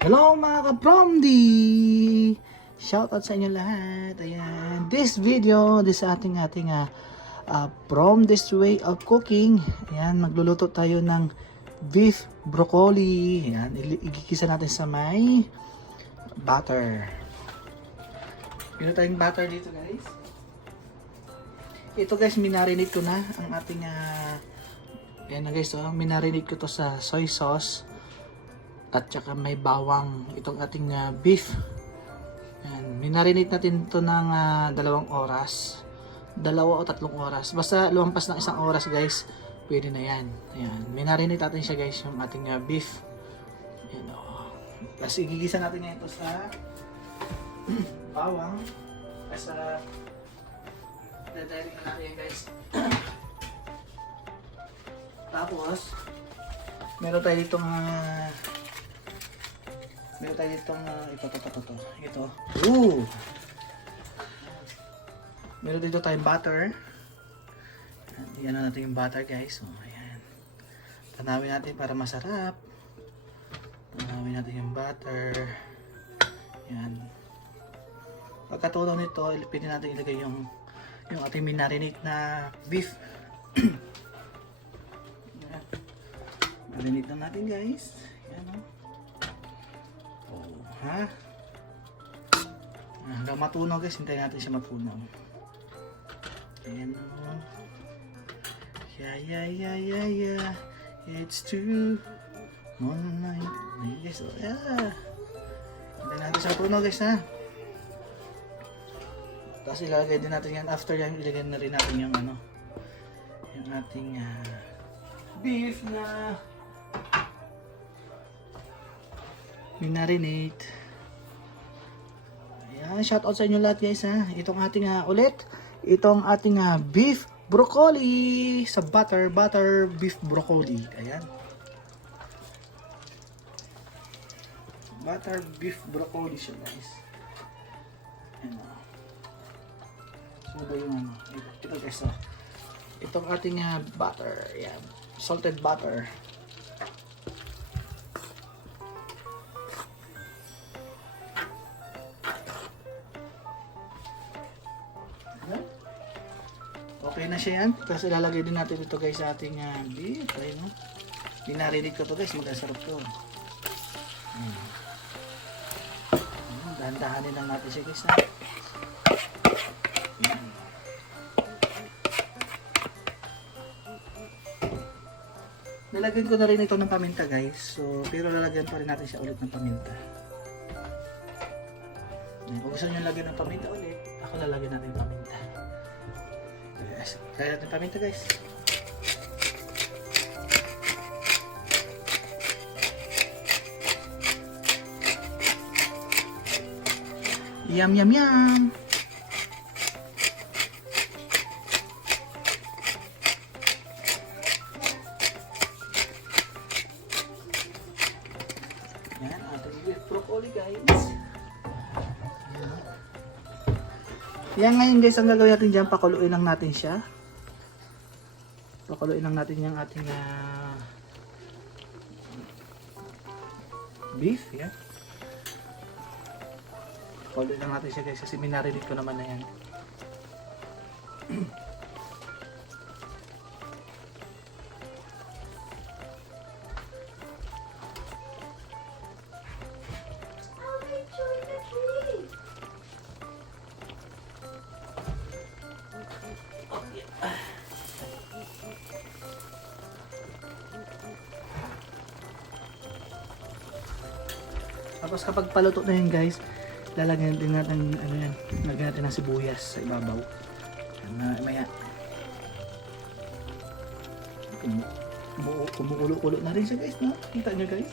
Hello mga ka-Promdi! Shoutout sa inyo lahat. Ayan. This video, this ating from this way of cooking. Ayan, magluluto tayo ng beef broccoli. Ayan, igigisa natin sa may butter. Meron tayong butter dito guys. Ito guys, minarinate ko na ang ating ayan na guys, minarinate ko to sa soy sauce. At saka may bawang itong ating beef. Ayan, minarinate natin ito ng 2 oras. 2 o 3 oras. Basta lumampas ng 1 oras guys, pwede na yan. Ayan, minarinate natin siya guys, yung ating beef. Ayan, tapos igigisa natin ito sa bawang. Tapos dadaling na natin yan guys. Tapos meron tayo ditong ito. Meron dito tayong butter. Yan na natin yung butter guys. Ayan. Tanawin natin para masarap. Tanawin natin yung butter. Ayan. Pagkatunaw nito, pwede natin ilagay yung ating minarinate na beef. Ayan. Marinate na natin guys. Ayan ha? Hanggang matunaw guys, hintayin natin siya matunaw. Ayan o. Yeah. It's true. Moonlight. Ayan guys, hintayin natin siya matunaw guys ha. Tapos ilalagay din natin yan. After yan, ilagay na rin natin yung yung ating beef na minarinate. Ayan, shoutout sa inyo lahat guys ha. Itong ating itong ating beef broccoli sa butter beef broccoli. Ayan. Butter beef broccoli siya guys. Ayan. So ba yung ito guys itong ating butter. Ayan. Salted butter. Okay na siya yan. Tapos ilalagay din natin ito guys sa ating beef. Ayun, Dinarinig ko to guys. Magkasarap to. Dahan-dahanin lang natin siya guys. Nalagyan ko na rin ito ng paminta guys. So, pero lalagyan pa rin natin siya ulit ng paminta. Kung gusto nyo lagyan ng paminta ulit, ako lalagyan natin ng paminta. Kaya natin paminta guys. Yum. Yan, ating beef broccoli guys. Yan ngayon guys, ang gagawin natin dyan, pakuluin lang natin siya. Pakuluin lang natin yung ating beef. Yan. Pakuluin lang natin siya guys, kasi minarinate ko naman na yan. Tapos kapag paluto na yun guys, lalagyan din natin lagyan natin ng sibuyas sa ibabaw. Maya kumukulo-kulo na rin siya guys, no? Kita nyo guys.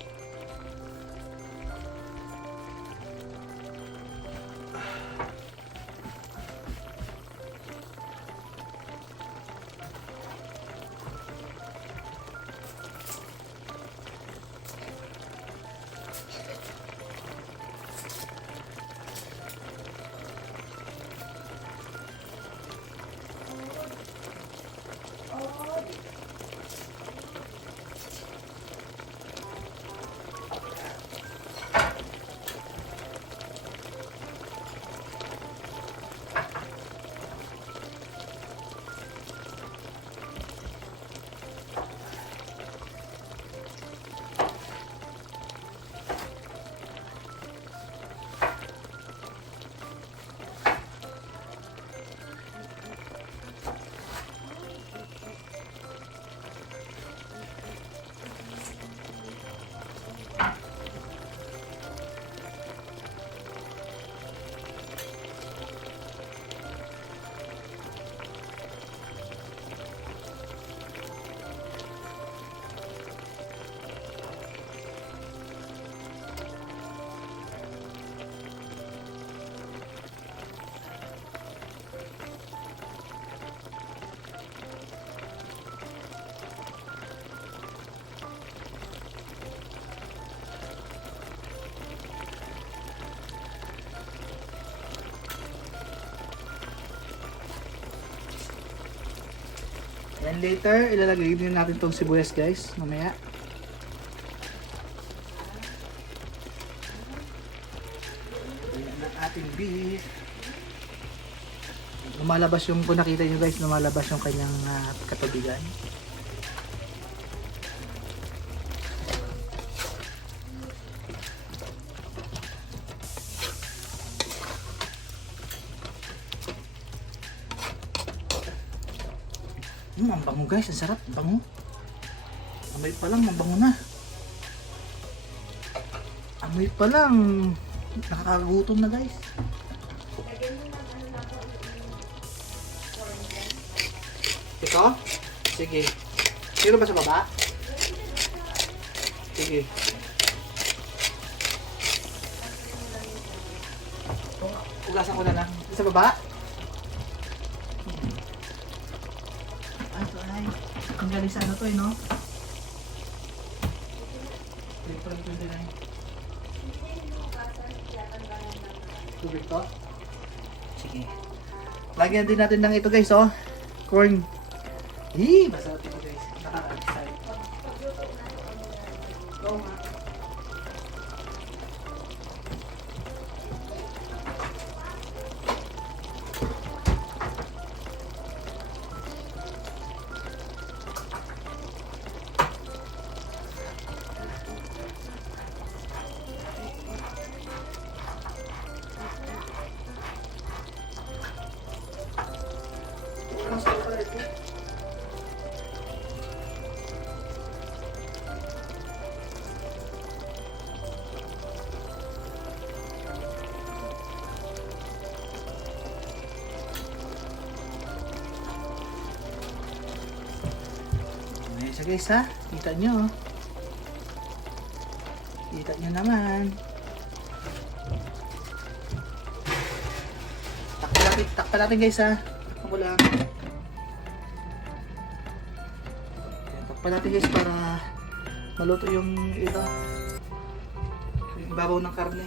And later, ilalagay din natin tong sibuyas guys, mamaya. Ayan ang ating beef. Lumalabas yung, kung nakita nyo guys, lumalabas yung kanyang katubigan. Ang bango guys, ang sarap, bango. Amoy pa lang, ang bango na. Amoy pa lang, nakakagutom na guys. Ito? Sige. Sino ba sa baba? Sige. Ugasan ko na lang. Sa baba? Ang galing sa ano to no? 3.29. Tubig to? Sige. Lagyan din natin ng ito guys oh. Corn. Masarap ito guys. Nakaka-excite. Oo nga. So guys ha, kita nyo. Kita nyo naman. Takpan natin guys ha. Takpan ko lang. Takpan natin guys para maluto yung ito. Yung babaw ng karne.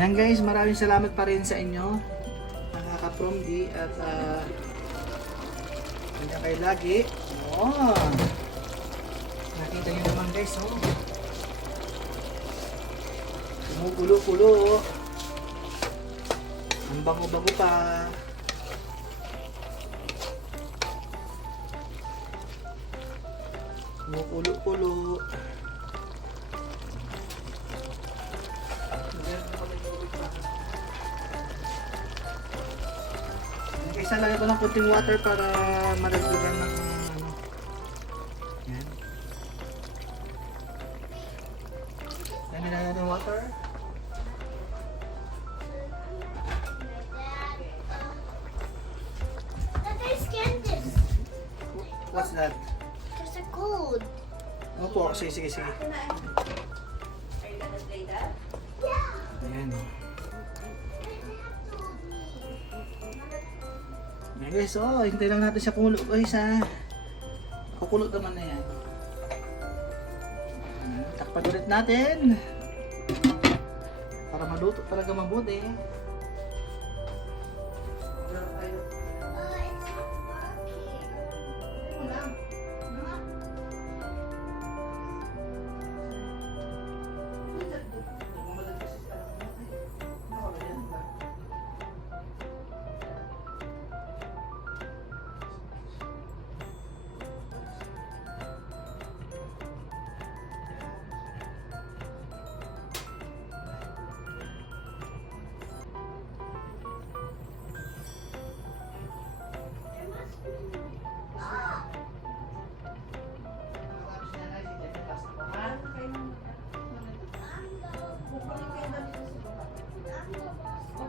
Ayan guys, maraming salamat pa rin sa inyo mga ka-Promdi at kanya kayo lagi. Nakita nyo naman guys, kumukulo-kulo. Ang bango-bango pa. Kumukulo-kulo. Isa lang ito ng kunting water para maragdagan ng ano. Yan. Dami na natin water. There's candies. What's that? There's a cold. Ano po? Sige. Are you gonna play that? Yeah. Ayan. Ayan guys, hintay lang natin siya kumulo guys ha. Kukulo naman na yan. Takpan ulit natin. Para maluto talaga mabuti. It's not working.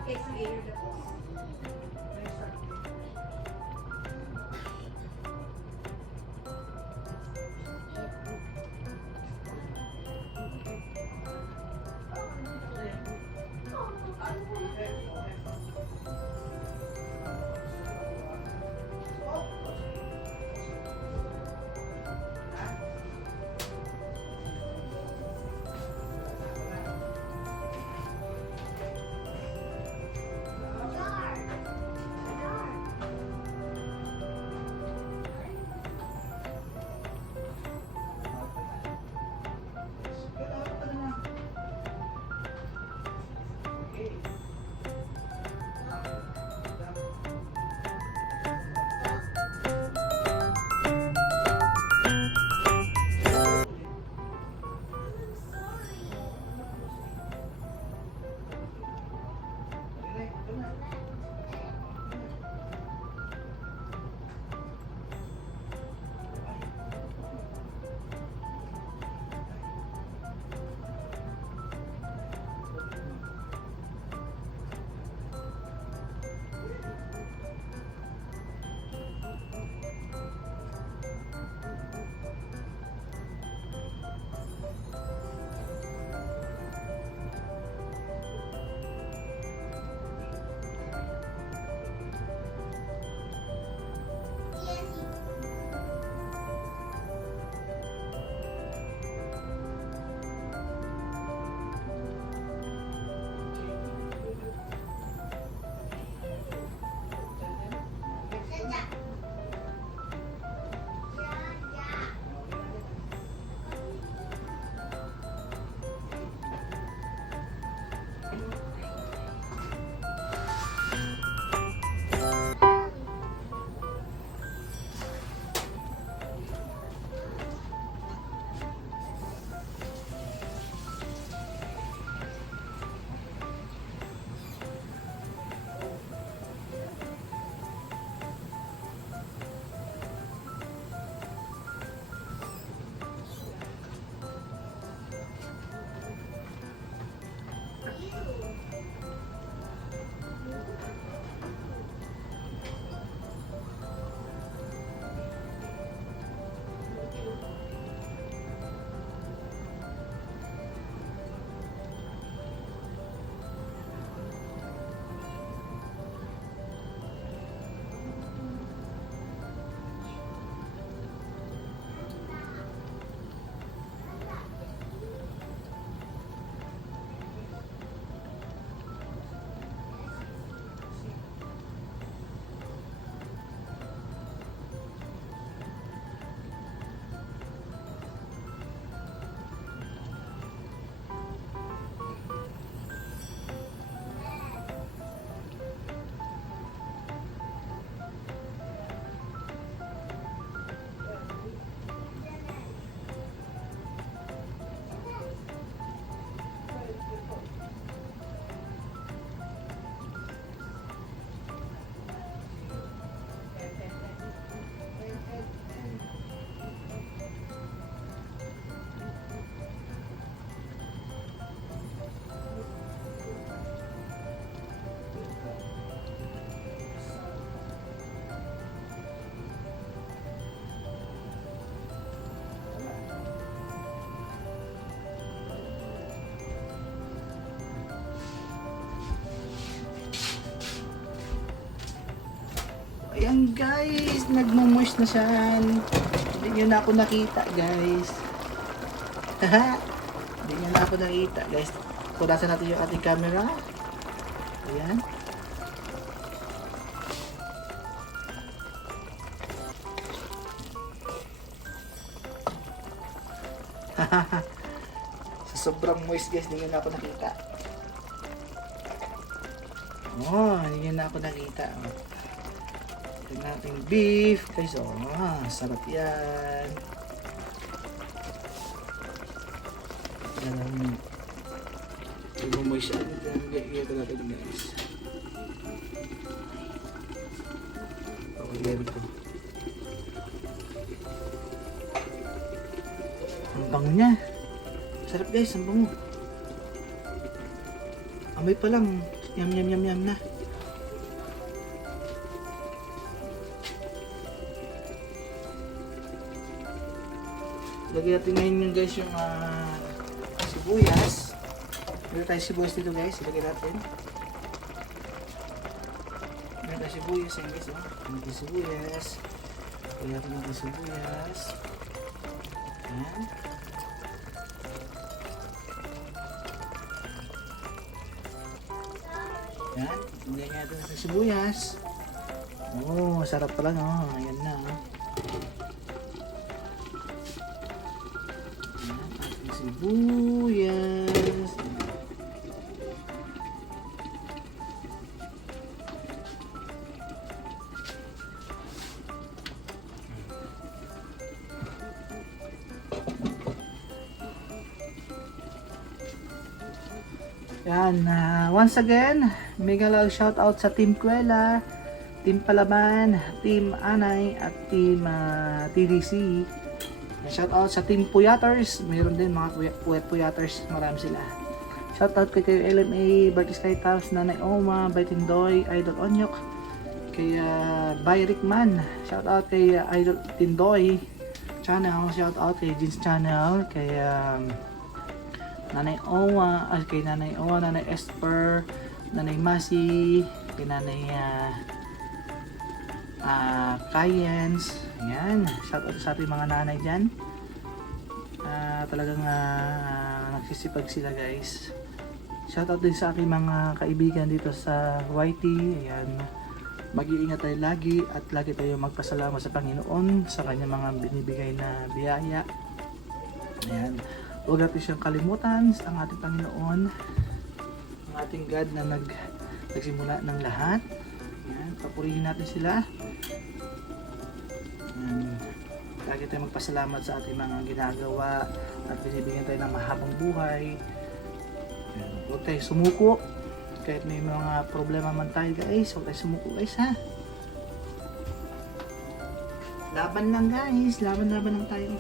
Okay, sige, you're the boss. Ayan guys, nagmamoist na siya. Hindi nyo na ako nakita guys. Hindi nyo na ako nakita guys. Punasan natin yung ating camera. Ayan. Sa sobrang moist guys, hindi nyo na ako nakita. Oh, hindi nyo na ako nakita. Ito natin beef guys. Oh, sarap yan. Yan. Moist siya. Ito natin guys. Okay, ito. Ang bango niya. Sarap guys, ang bango. Amoy pa lang. Yum yum yum yum na. Lagyan natin ngayon yung guys yung sibuyas. Meron tayo sibuyas dito guys. Ilagay natin. Meron tayo sibuyas yan guys. Meron tayo sibuyas. Lagyan natin sibuyas. Ayan. Yan, hindi natin sa sibuyas. Oh, sarap pala no. Ayan na. Ayan, ating sibuyas. Yan, once again, mega love shout out sa Team Kuwela, Team Palaban, Team Anay at Team TDC. Shout out sa Team Puyaters, mayroon din mga Puyaters, marami sila. Shout out kay LMA, Bartis Kaitas, Nanay Oma, Baitindoy, Idol Onyok, kay Bayrick Man, shout out kay Idol Tindoy Channel, shout out kay Jeans Channel, kay Nanay Owa, kay Nanay Owa, Nanay Esper, Nanay Masi, kay Nanay Kayens. Ayan, shout out sa ating mga nanay dyan. Talagang nagsisipag sila guys. Shout out din sa aking mga kaibigan dito sa YT. Ayan, mag-iingat tayo lagi at lagi tayo magpasalamat sa Panginoon sa kanyang mga binibigay na biyaya. Ayan. Huwag natin siyang kalimutan ang ating Panginoon, ang ating God na nagsimula ng lahat. Ayan, papurihin natin sila. Ayan, lagi tayong magpasalamat sa ating mga ginagawa at binibigyan tayo ng mahabang buhay. Ayan, huwag tayo sumuko. Kahit may mga problema man tayo guys, huwag tayo sumuko guys ha. Laban lang guys, laban lang tayo.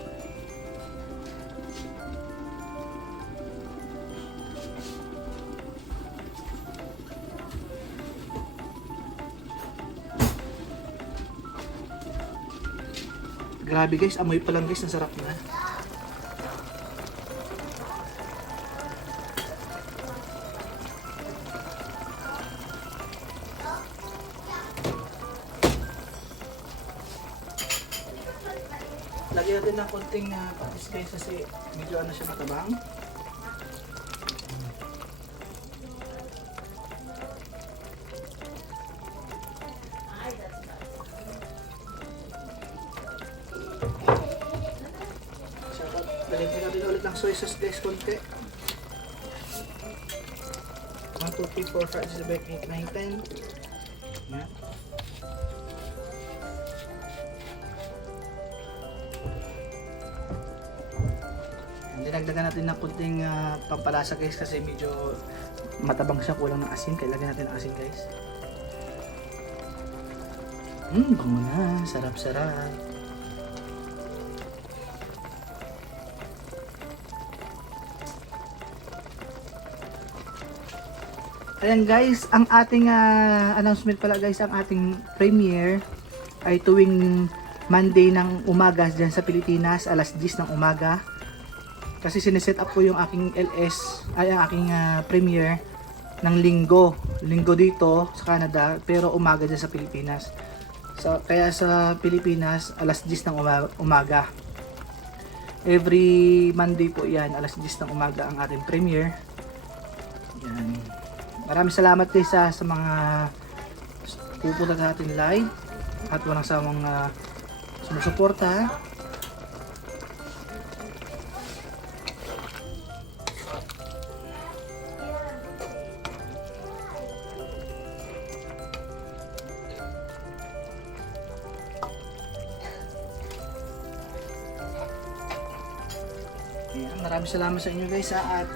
Grabe guys, amoy pa lang guys, nasarap na. Lagyan natin ng konting patis guys kasi medyo ano siya matabang. Lagyan natin ulit ng soy sauce guys, konti. 1, 2, 3, 4, 5, 6, 7, 8, 9, 10. Yan. Dinagdagan natin ng kunting pampalasa guys kasi medyo matabang siya, kulang ng asin. Kaya lagyan natin ng asin guys. Bango na. Sarap-sarap. Ayan guys, ang ating announcement pala guys, ang ating premiere ay tuwing Monday ng umaga dyan sa Pilipinas, alas 10 ng umaga. Kasi sineset up ko yung aking LS, ay ang aking premiere ng linggo dito sa Canada, pero umaga dyan sa Pilipinas. So, kaya sa Pilipinas, alas 10 ng umaga. Every Monday po yan, alas 10 ng umaga ang ating premiere. Yan. Maraming salamat guys sa mga pupunta sa ating live at walang samang sumusuporta. Ayan, maraming salamat sa inyo guys at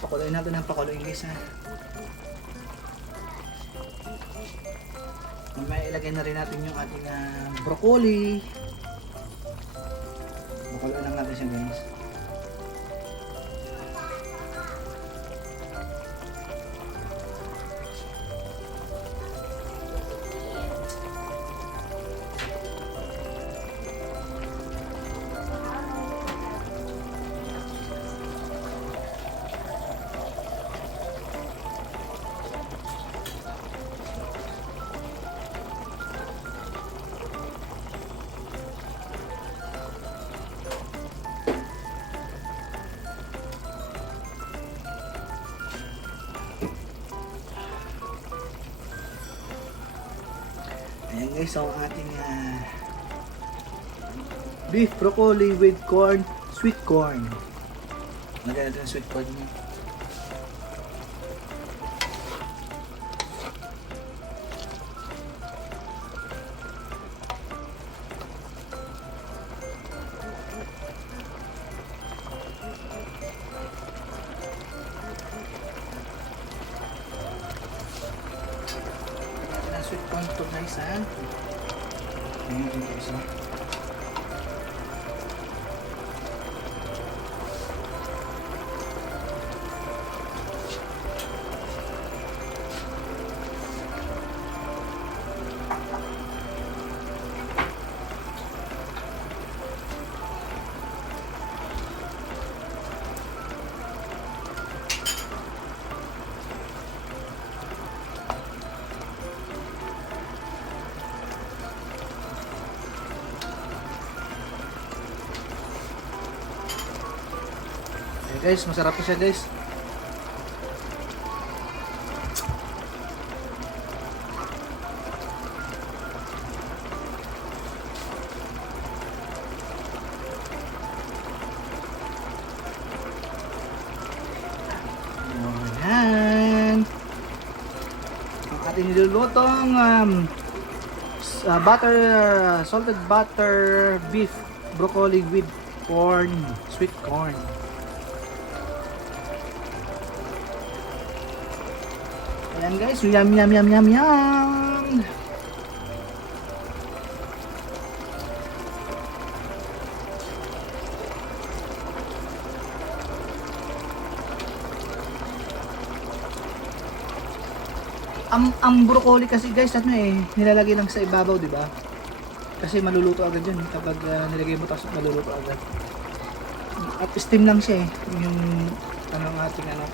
pakuloyin natin ang pakuloyin guys ha. May ilagay na rin natin yung ating broccoli. Pakuloyin lang natin siya guys. Ayan guys, so ang ating beef broccoli with corn, sweet corn. Lagyan natin ang sweet corn mo. Sweet corn to guys ha. Ayan dito isa. Guys, masarap na siya guys. ating nilulutong salted butter beef broccoli with corn, sweet corn. Ayan guys, yum yum yum yum yum. Ang broccoli kasi guys, ano nilalagay lang sa ibabaw, di ba? Kasi maluluto agad yun kapag nilagay mo tapos maluluto agad. At steam lang siya yung anong ating ano.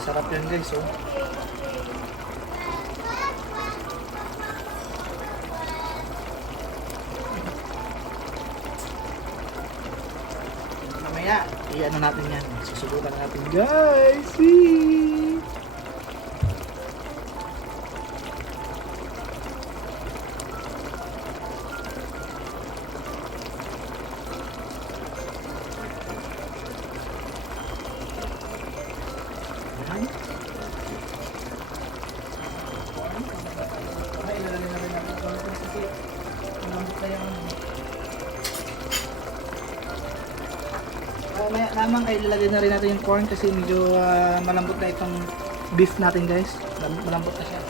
Sarap yan guys, oh. Mamaya, i-ano natin yan. Susubukan natin guys. Whee! Ayan. Okay, ilalagay na rin natin ito kasi malambot na yung lamang ay ilalagay na rin natin yung corn kasi medyo malambot na itong beef natin guys. Malambot na siya.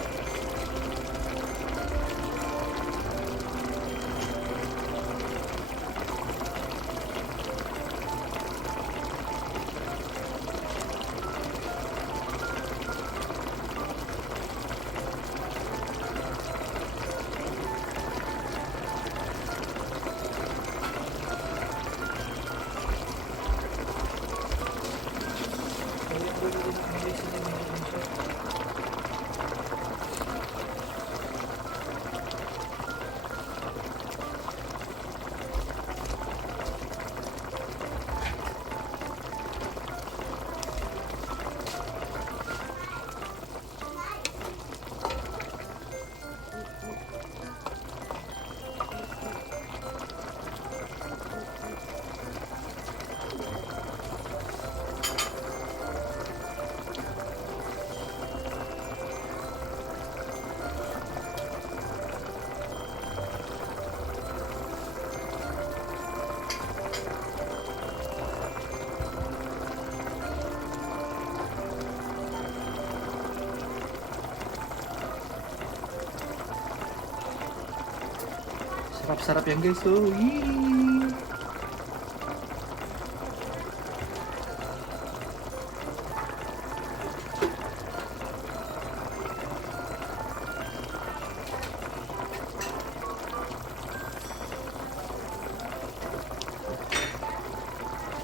Sarap-sarap yan guys. So, yee!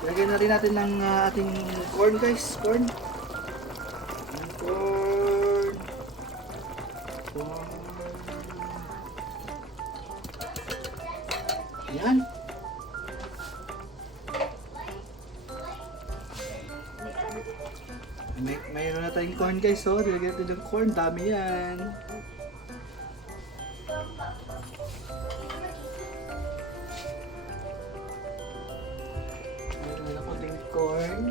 Lagyan na rin natin ng ating corn guys. Corn. Corn. Corn. Yan. Mayroon na tayong corn guys, so nilagyan natin ng corn, dami yan. Mayroon na konting corn.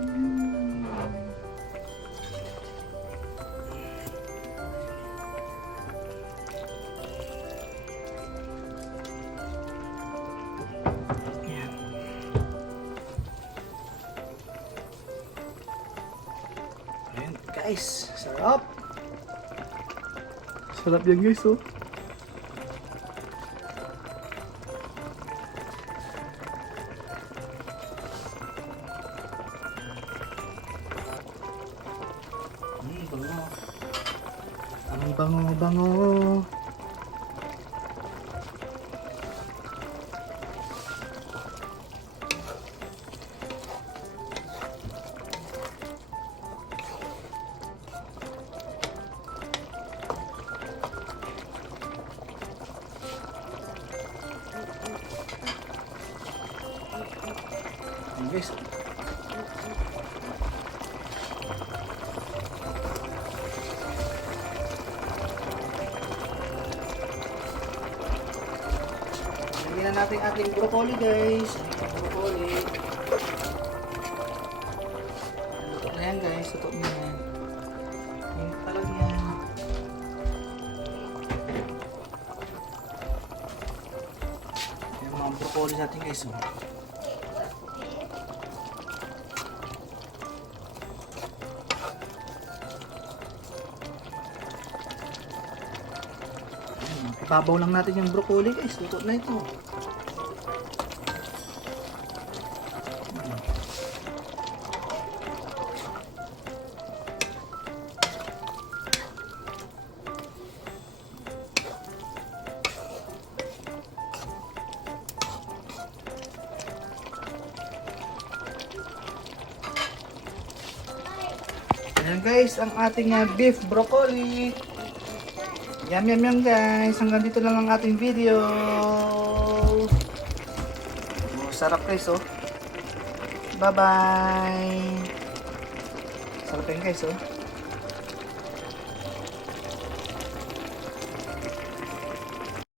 Guys, sarap. Sarap yan guys, oh. Bango. Ang bango-bango. Guys, lagyan na natin ating broccoli guys. Broccoli. Luto na yan guys. Luto na yan. Yung talag yan. broccoli natin guys. Oh. Ayan, ibabaw lang natin yung broccoli guys. Luto na ito. Ayan guys, ang ating beef broccoli. Yum yum yum guys. Hanggang dito lang ang ating video. Oh, sarap guys oh. Bye bye. Sarap yan guys oh.